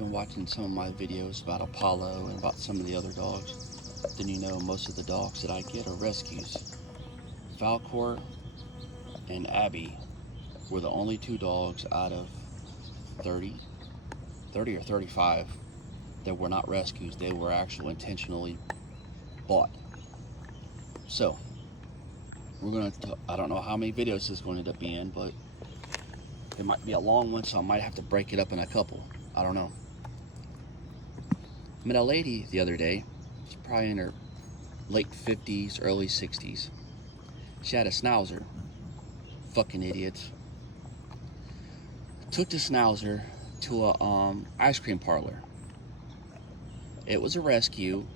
been watching some of my videos about Apollo and about some of the other dogs, then you know most of the dogs that I get are rescues. Falcor and Abby were the only two dogs out of 30, 30 or 35 that were not rescues. They were actually intentionally bought. So, I don't know how many videos this is going to end up being, but it might be a long one, so I might have to break it up in a couple. I don't know. I met a lady the other day. She's probably in her late 50s, early 60s. She had a Schnauzer. Fucking idiots. Took the Schnauzer to a ice cream parlor. It was a rescue,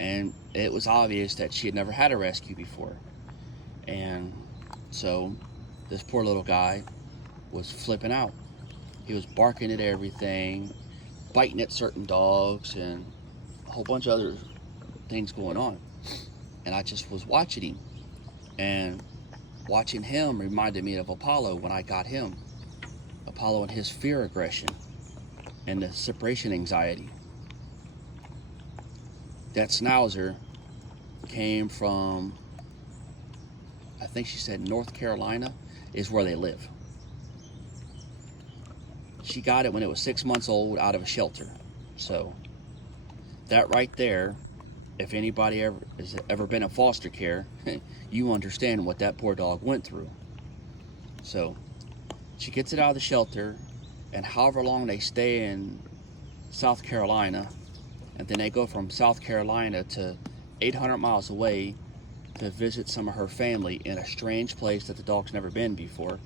and it was obvious that she had never had a rescue before. And so this poor little guy was flipping out. He was barking at everything, biting at certain dogs, and a whole bunch of other things going on. And I just was watching him, and watching him reminded me of Apollo when I got him. Apollo and his fear aggression and the separation anxiety. That Schnauzer came from, I think she said North Carolina is where they live. She got it when it was 6 months old out of a shelter. So that right there, if anybody has ever been in foster care, you understand what that poor dog went through. So she gets it out of the shelter, and however long they stay in South Carolina, and then they go from South Carolina to 800 miles away to visit some of her family in a strange place that the dog's never been before.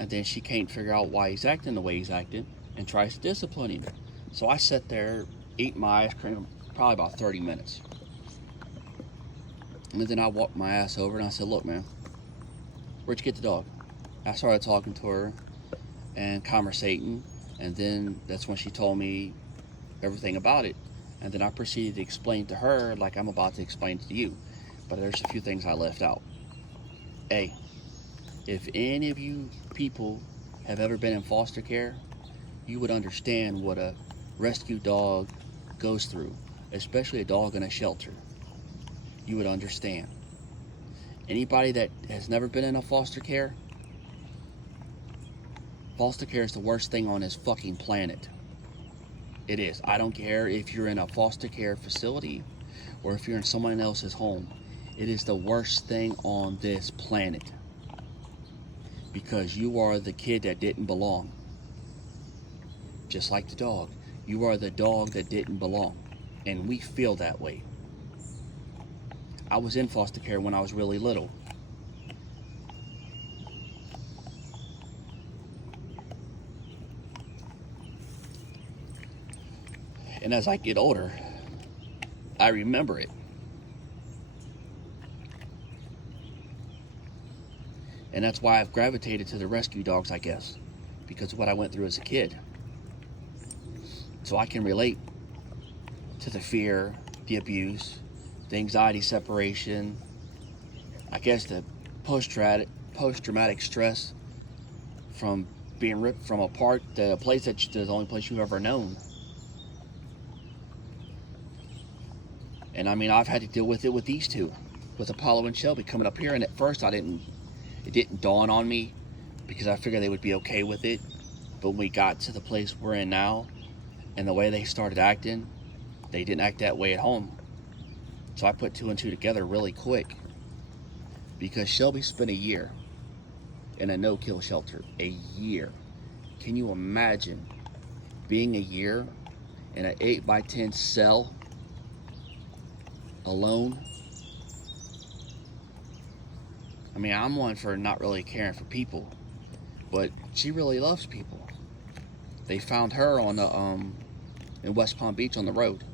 And then she can't figure out why he's acting the way he's acting and tries to discipline him. So I sat there eating my ice cream probably about 30 minutes. And then I walked my ass over and I said, "Look, man, where'd you get the dog?" I started talking to her and conversating, and then that's when she told me everything about it. And then I proceeded to explain to her like I'm about to explain to you. But there's a few things I left out. A, if any of you people have ever been in foster care, you would understand what a rescue dog goes through, especially a dog in a shelter. You would understand. Anybody that has never been in a foster care is the worst thing on this fucking planet. It is. I don't care if you're in a foster care facility or if you're in someone else's home. It is the worst thing on this planet. Because you are the kid that didn't belong. Just like the dog. You are the dog that didn't belong. And we feel that way. I was in foster care when I was really little. And as I get older, I remember it. And that's why I've gravitated to the rescue dogs, I guess. Because of what I went through as a kid. So I can relate to the fear, the abuse, the anxiety separation, I guess the post-traumatic stress from being ripped from a place that's the only place you've ever known. And I mean, I've had to deal with it with these two, with Apollo and Shelby coming up here. And at first it didn't dawn on me because I figured they would be okay with it. But when we got to the place we're in now and the way they started acting, they didn't act that way at home. So I put two and two together really quick because Shelby spent a year in a no-kill shelter. A year. Can you imagine being a year in an 8x10 cell alone? I mean, I'm one for not really caring for people, but she really loves people. They found her on the in West Palm Beach on the road.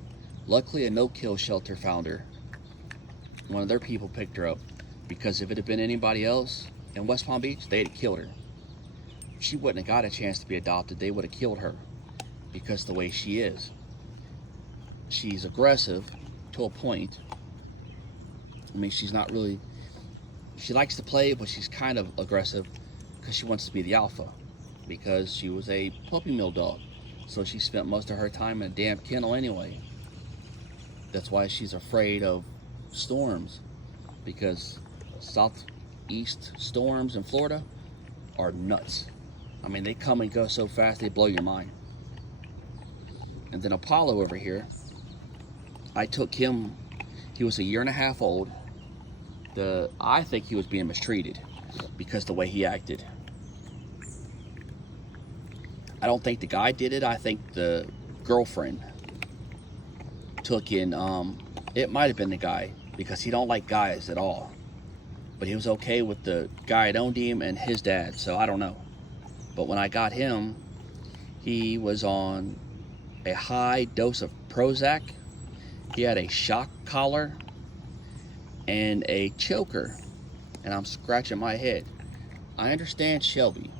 Luckily, a no-kill shelter found her. One of their people picked her up because if it had been anybody else in West Palm Beach, they'd have killed her. She wouldn't have got a chance to be adopted. They would have killed her because of the way she is. She's aggressive to a point. I mean, she's not really, she likes to play, but she's kind of aggressive because she wants to be the alpha, because she was a puppy mill dog. So she spent most of her time in a damn kennel anyway. That's why she's afraid of storms, because southeast storms in Florida are nuts. I mean, they come and go so fast they blow your mind. And then Apollo over here, I took him, he was a year and a half old. I think he was being mistreated because the way he acted. I don't think the guy did it. I think the girlfriend took in, it might have been the guy, because he don't like guys at all. But he was okay with the guy that owned him and his dad, so I don't know. But when I got him, he was on a high dose of Prozac. He had a shock collar and a choker, and I'm scratching my head. I understand Shelby,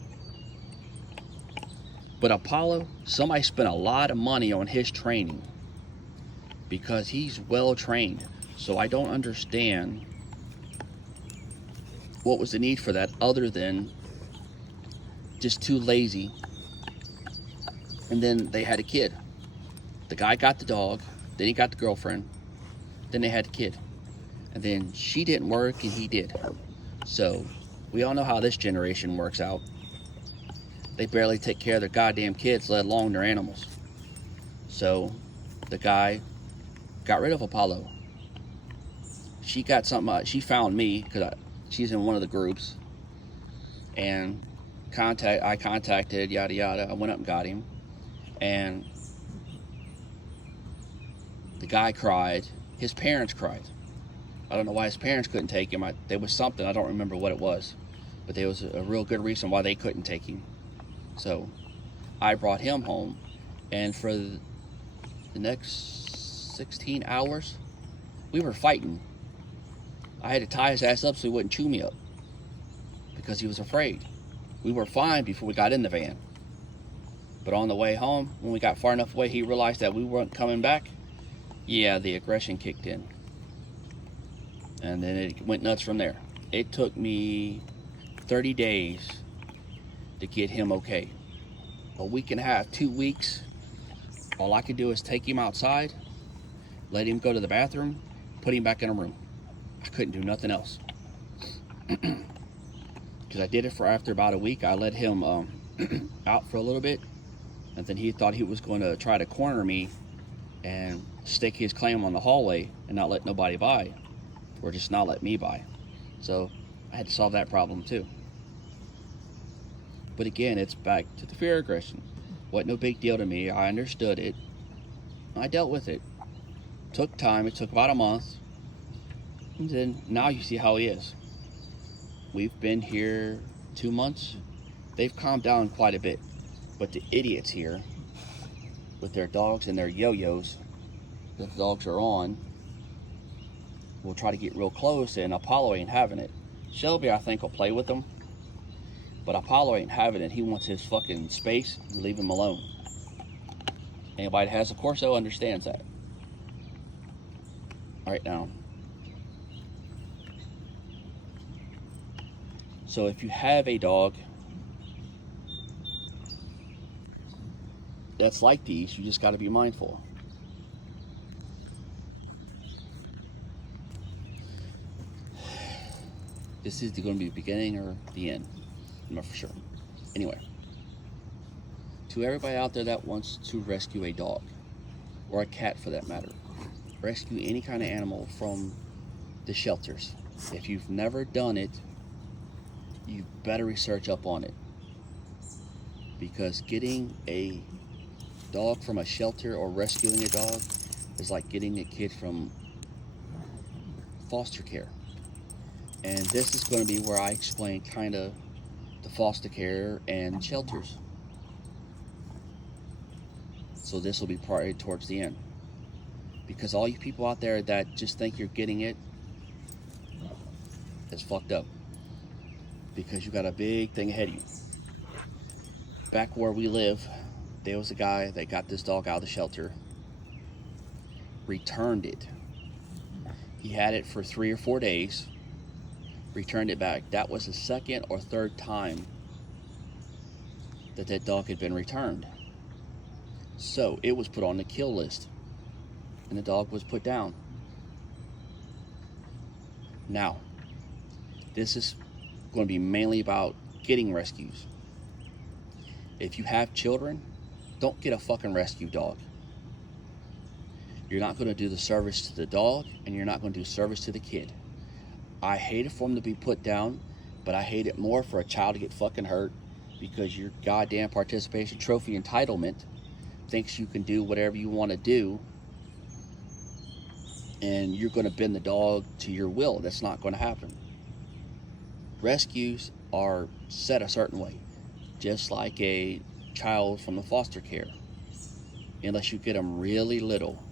but Apollo, somebody spent a lot of money on his training because he's well trained. So I don't understand what was the need for that, other than just too lazy. And then they had a kid. The guy got the dog, then he got the girlfriend, then they had the kid. And then she didn't work and he did. So we all know how this generation works out. They barely take care of their goddamn kids, let alone their animals. So the guy got rid of Apollo. She got something, she found me, because she's in one of the groups. And I contacted, yada yada. I went up and got him. And the guy cried. His parents cried. I don't know why his parents couldn't take him. There was something, I don't remember what it was, but there was a real good reason why they couldn't take him. So I brought him home, and for the next 16 hours, we were fighting. I had to tie his ass up so he wouldn't chew me up, because he was afraid. We were fine before we got in the van. But on the way home, when we got far enough away, he realized that we weren't coming back. Yeah, the aggression kicked in. And then it went nuts from there. It took me 30 days to get him okay. A week and a half, 2 weeks, all I could do is take him outside, let him go to the bathroom, put him back in a room. I couldn't do nothing else. Because I did it for after about a week. I let him out for a little bit, and then he thought he was going to try to corner me and stake his claim on the hallway and not let nobody by, or just not let me by. So I had to solve that problem too. But again, it's back to the fear aggression. Wasn't no big deal to me. I understood it. I dealt with it. Took time. It took about a month. And then now you see how he is. We've been here 2 months. They've calmed down quite a bit. But the idiots here, with their dogs and their yo-yos that the dogs are on, will try to get real close, and Apollo ain't having it. Shelby, I think, will play with them, but Apollo ain't having it. He wants his fucking space. Leave him alone. Anybody that has a Corso understands that. Alright, now, so if you have a dog that's like these, you just got to be mindful. This is going to be the beginning or the end. I'm not for sure. Anyway, to everybody out there that wants to rescue a dog, or a cat for that matter, rescue any kind of animal from the shelters. If you've never done it, you better research up on it. Because getting a dog from a shelter or rescuing a dog is like getting a kid from foster care. And this is going to be where I explain kind of the foster care and shelters. So this will be probably towards the end. Because all you people out there that just think you're getting it, it's fucked up. Because you got a big thing ahead of you. Back where we live, there was a guy that got this dog out of the shelter, returned it. He had it for 3 or 4 days, returned it back. That was the second or third time that dog had been returned. So it was put on the kill list, and the dog was put down. Now, this is going to be mainly about getting rescues. If you have children, don't get a fucking rescue dog. You're not going to do the service to the dog, and you're not going to do service to the kid. I hate it for them to be put down, but I hate it more for a child to get fucking hurt because your goddamn participation trophy entitlement thinks you can do whatever you want to do, and you're going to bend the dog to your will. That's not going to happen. Rescues are set a certain way, just like a child from the foster care. Unless you get them really little,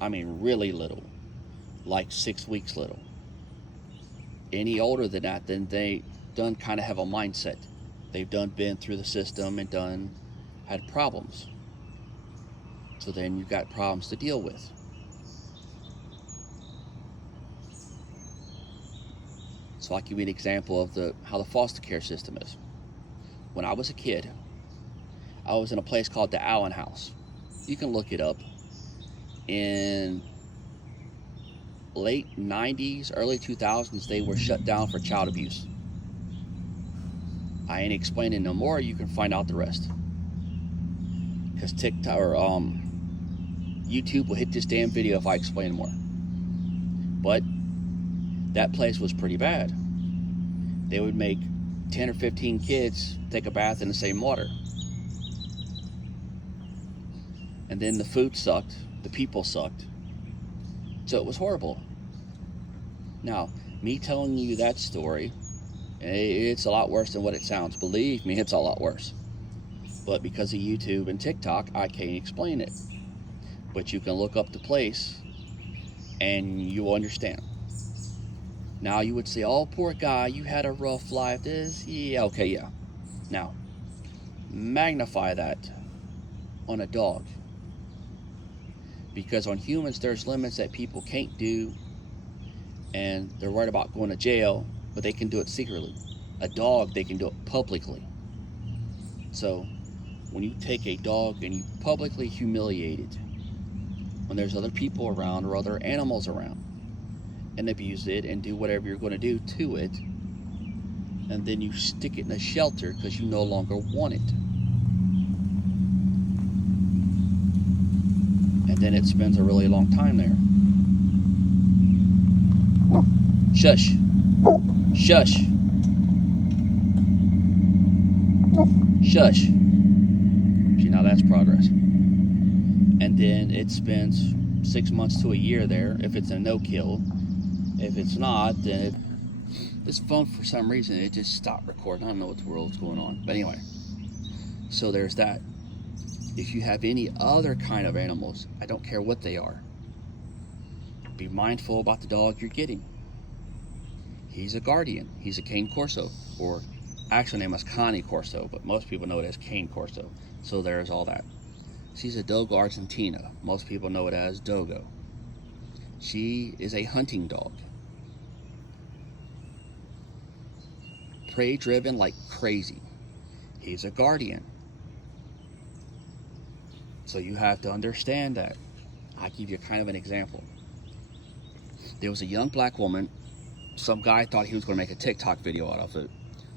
I mean really little, like 6 weeks little. Any older than that, then they done kind of have a mindset. They've done been through the system and done had problems. So then you've got problems to deal with. So I'll give you an example of how the foster care system is. When I was a kid, I was in a place called the Allen House. You can look it up. In late 90s, early 2000s, they were shut down for child abuse. I ain't explaining no more. You can find out the rest. Because TikTok or YouTube will hit this damn video if I explain more. But that place was pretty bad. They would make 10 or 15 kids take a bath in the same water. And then the food sucked, the people sucked. So it was horrible. Now, me telling you that story, it's a lot worse than what it sounds. Believe me, it's a lot worse. But because of YouTube and TikTok, I can't explain it. But you can look up the place and you will understand. Now you would say, oh, poor guy, you had a rough life. Yeah, okay, yeah. Now, magnify that on a dog. Because on humans, there's limits that people can't do, and they're worried about going to jail, but they can do it secretly. A dog, they can do it publicly. So, when you take a dog and you publicly humiliate it, when there's other people around or other animals around, and abuse it and do whatever you're going to do to it, and then you stick it in a shelter because you no longer want it, and then it spends a really long time there. Shush. Shush. Shush. See, now that's progress. And then it spends 6 months to a year there if it's a no-kill. If it's not, then this phone, for some reason, it just stopped recording. I don't know what the world's going on. But anyway, so there's that. If you have any other kind of animals, I don't care what they are, be mindful about the dog you're getting. He's a guardian. He's a Cane Corso, or actual name is Cane Corso, but most people know it as Cane Corso. So there's all that. She's a Dogo Argentina. Most people know it as Dogo. She is a hunting dog. Prey driven like crazy. He's a guardian. So you have to understand that. I'll give you kind of an example. There was a young black woman. Some guy thought he was going to make a TikTok video out of it.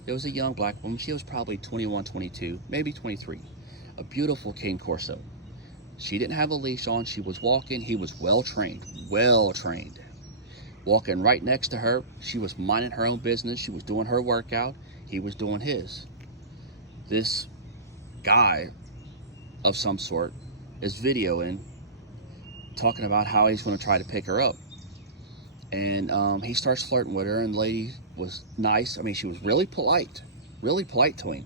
There was a young black woman. She was probably 21, 22, maybe 23. A beautiful Cane Corso. She didn't have a leash on. She was walking. He was well trained. Well trained. Walking right next to her. She was minding her own business. She was doing her workout. He was doing his. This guy of some sort is videoing, talking about how he's going to try to pick her up. And he starts flirting with her, and the lady was nice. I mean, she was really polite to him.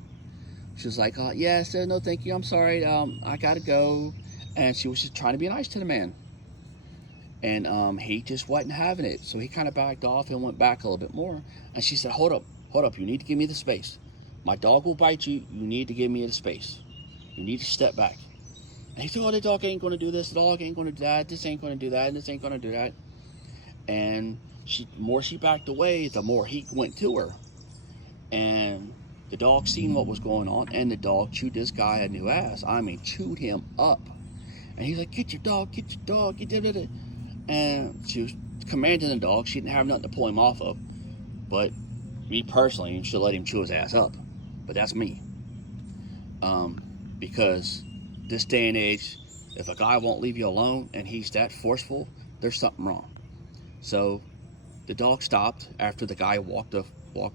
She was like, yes, no thank you, I'm sorry, I gotta go. And she was just trying to be nice to the man. And he just wasn't having it. So he kind of backed off and went back a little bit more. And she said, hold up, you need to give me the space. My dog will bite you, you need to give me the space. You need to step back. And he said, oh, the dog ain't gonna do this, the dog ain't gonna do that, this ain't gonna do that, and this ain't gonna do that. And the more she backed away, the more he went to her. And the dog seen what was going on, and the dog chewed this guy a new ass. I mean, chewed him up. And he's like, get your dog, get your dog, get it. And she was commanding the dog. She didn't have nothing to pull him off of. But me personally, should let him chew his ass up. But that's me. Because this day and age, if a guy won't leave you alone and he's that forceful, there's something wrong. So the dog stopped after the guy walked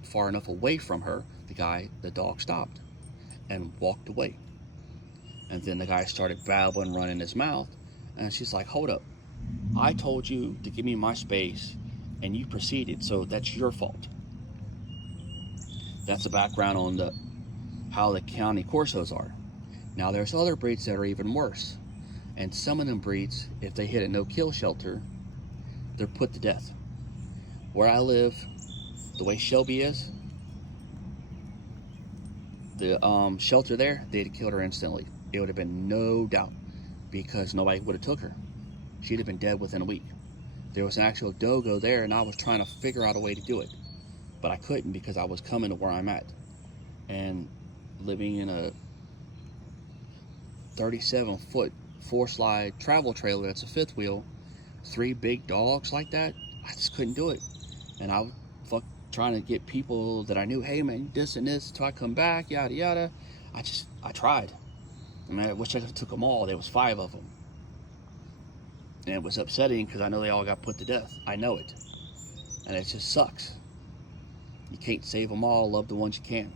far enough away from her. The dog stopped and walked away. And then the guy started babbling, running his mouth. And she's like, hold up. I told you to give me my space and you proceeded, so that's your fault. That's the background on how the county corsos are. Now there's other breeds that are even worse. And some of them breeds, if they hit a no-kill shelter, they're put to death. Where I live, the way Shelby is, the shelter there, they'd have killed her instantly. It would have been no doubt, because nobody would have took her. She'd have been dead within a week. There was an actual dogo there, and I was trying to figure out a way to do it, but I couldn't because I was coming to where I'm at. And living in a 37-foot 4-slide travel trailer that's a fifth wheel, 3 big dogs like that, I just couldn't do it. And I was trying to get people that I knew, hey man, this and this, till I come back, yada yada. I tried. I mean, I wish I took them all. There was 5 of them. And it was upsetting because I know they all got put to death. I know it. And it just sucks. You can't save them all. Love the ones you can.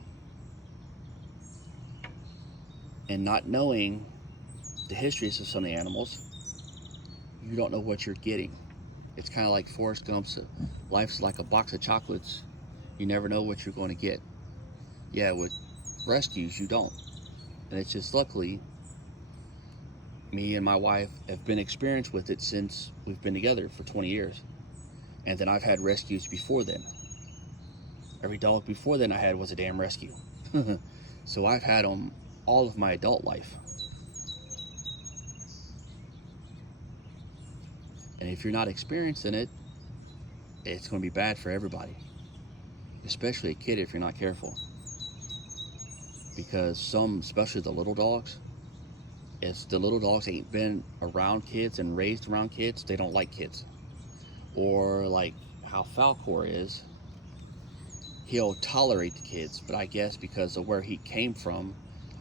And not knowing the histories of some of the animals, you don't know what you're getting. It's kind of like Forrest Gump's life's like a box of chocolates. You never know what you're going to get. Yeah, with rescues, you don't. And it's just luckily, me and my wife have been experienced with it since we've been together for 20 years. And then I've had rescues before then. Every dog before then I had was a damn rescue. So I've had them all of my adult life. And if you're not experienced in it, it's going to be bad for everybody. Especially a kid if you're not careful. Because some, especially the little dogs, if the little dogs ain't been around kids and raised around kids, they don't like kids. Or like how Falcor is, he'll tolerate the kids, but I guess because of where he came from,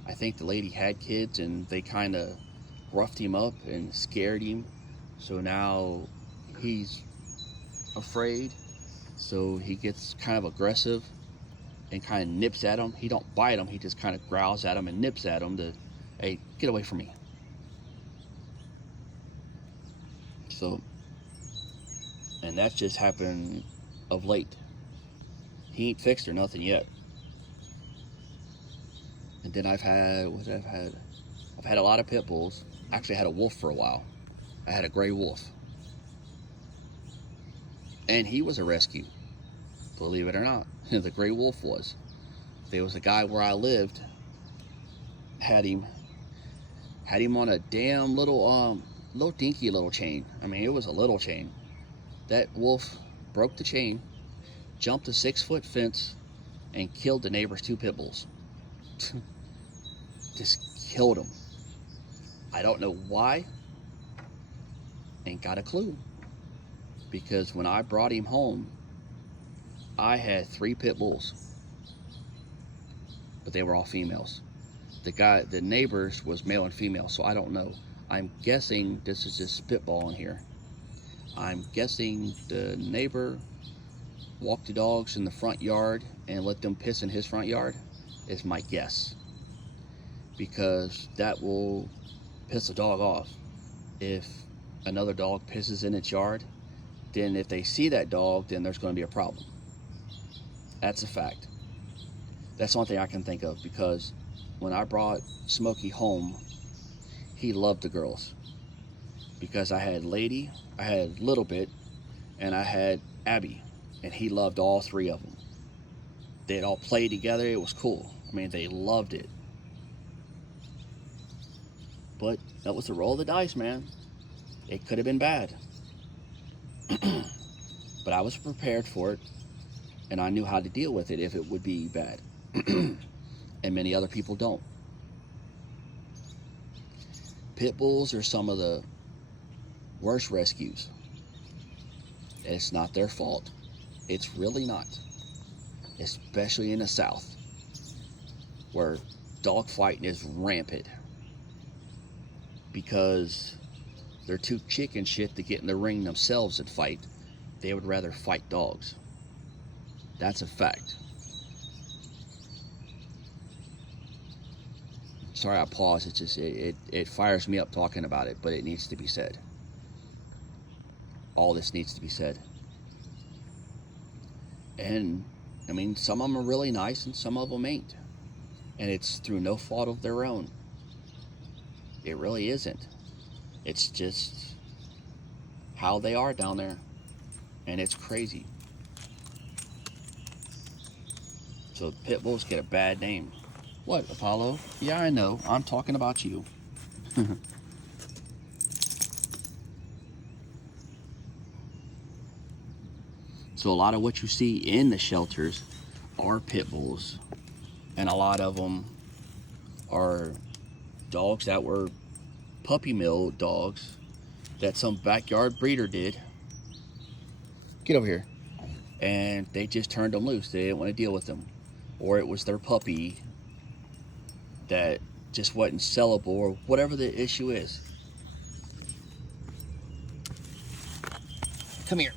I think the lady had kids and they kind of roughed him up and scared him. So now he's afraid. So he gets kind of aggressive and kind of nips at them. He don't bite them. He just kind of growls at them and nips at them to, hey, get away from me. So, and that's just happened of late. He ain't fixed or nothing yet. And then I've had a lot of pit bulls. Actually, I had a wolf for a while. I had a gray wolf. And he was a rescue. Believe it or not, the gray wolf was. There was a guy where I lived, had him on a damn little dinky little chain. I mean, it was a little chain. That wolf broke the chain, jumped a 6-foot fence, and killed the neighbor's 2 pit bulls. Just killed them. I don't know why. Ain't got a clue. Because when I brought him home, I had 3 pit bulls. But they were all females. The neighbors was male and female, so I don't know. I'm guessing this is just spitballing here. I'm guessing the neighbor walked the dogs in the front yard and let them piss in his front yard, is my guess. Because that will piss a dog off. If another dog pisses in its yard, then if they see that dog, then there's going to be a problem. That's a fact. That's the only thing I can think of, because when I brought Smokey home, he loved the girls. Because I had Lady, I had Little Bit, and I had Abby, and he loved all 3 of them. They'd all play together. It was cool. I mean, they loved it. But that was the roll of the dice, man. It could have been bad. But I was prepared for it, and I knew how to deal with it if it would be bad. And many other people don't. Pit bulls are some of the worst rescues. And it's not their fault. It's really not. Especially in the South, where dog fighting is rampant. Because they're too chicken shit to get in the ring themselves and fight. They would rather fight dogs. That's a fact. Sorry I paused. It's just it fires me up talking about it, but it needs to be said. All this needs to be said. And I mean, some of them are really nice and some of them ain't. And it's through no fault of their own. It really isn't. It's just how they are down there. And it's crazy. So pit bulls get a bad name. What, Apollo? Yeah, I know. I'm talking about you. So a lot of what you see in the shelters are pit bulls. And a lot of them are dogs that were puppy mill dogs that some backyard breeder did. Get over here. And they just turned them loose. They didn't want to deal with them. Or it was their puppy that just wasn't sellable, or whatever the issue is. Come here.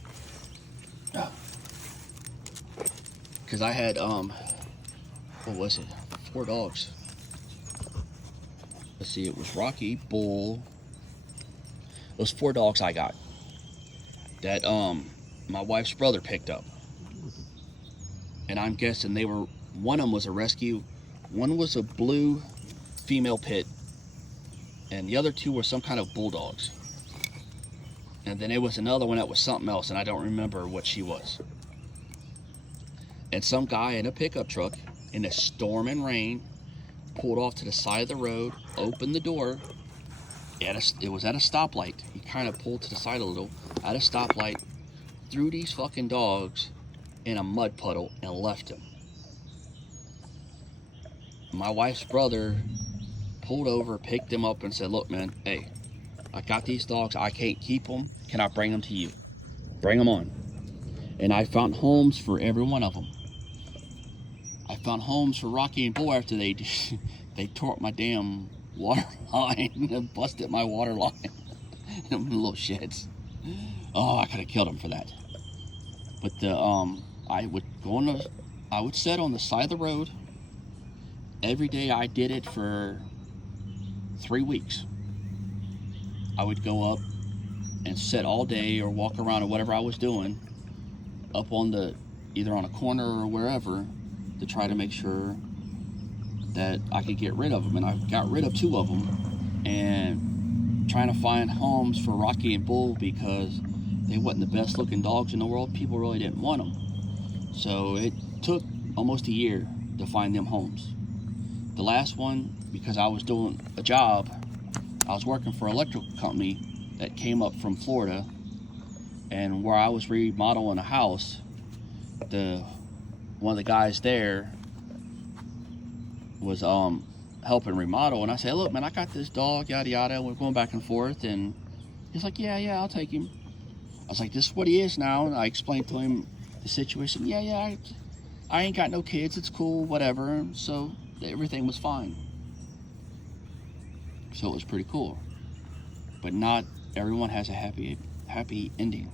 Because I had, what was it? 4 dogs. Let's see, it was Rocky, Bull. Those 4 dogs I got that my wife's brother picked up. And I'm guessing they were, one of them was a rescue, one was a blue female pit, and the other 2 were some kind of bulldogs. And then there was another one that was something else, and I don't remember what she was. And some guy in a pickup truck in the storm and rain pulled off to the side of the road, opened the door. It was at a stoplight. He kind of pulled to the side a little, at a stoplight, threw these fucking dogs in a mud puddle and left them. My wife's brother pulled over, picked them up and said, look man, hey, I got these dogs, I can't keep them, can I bring them to you? Bring them on. And I found homes for every one of them. I found homes for Rocky and Bull after they tore up my damn water line and busted my water line. Them little shits. Oh, I could have killed them for that. But I would sit on the side of the road. Every day I did it for 3 weeks. I would go up and sit all day or walk around or whatever I was doing up on either on a corner or wherever to try to make sure that I could get rid of them. And I got rid of 2 of them, and trying to find homes for Rocky and Bull because they wasn't the best looking dogs in the world. People really didn't want them. So it took almost a year to find them homes. The last one, because I was doing a job, I was working for an electrical company that came up from Florida, and where I was remodeling a house, one of the guys there was helping remodel, and I said, look man, I got this dog, yada yada, and we're going back and forth, and he's like, yeah, I'll take him. I was like, this is what he is now, and I explained to him the situation. Yeah, I ain't got no kids, it's cool, whatever. So everything was fine. So it was pretty cool. But not everyone has a happy ending.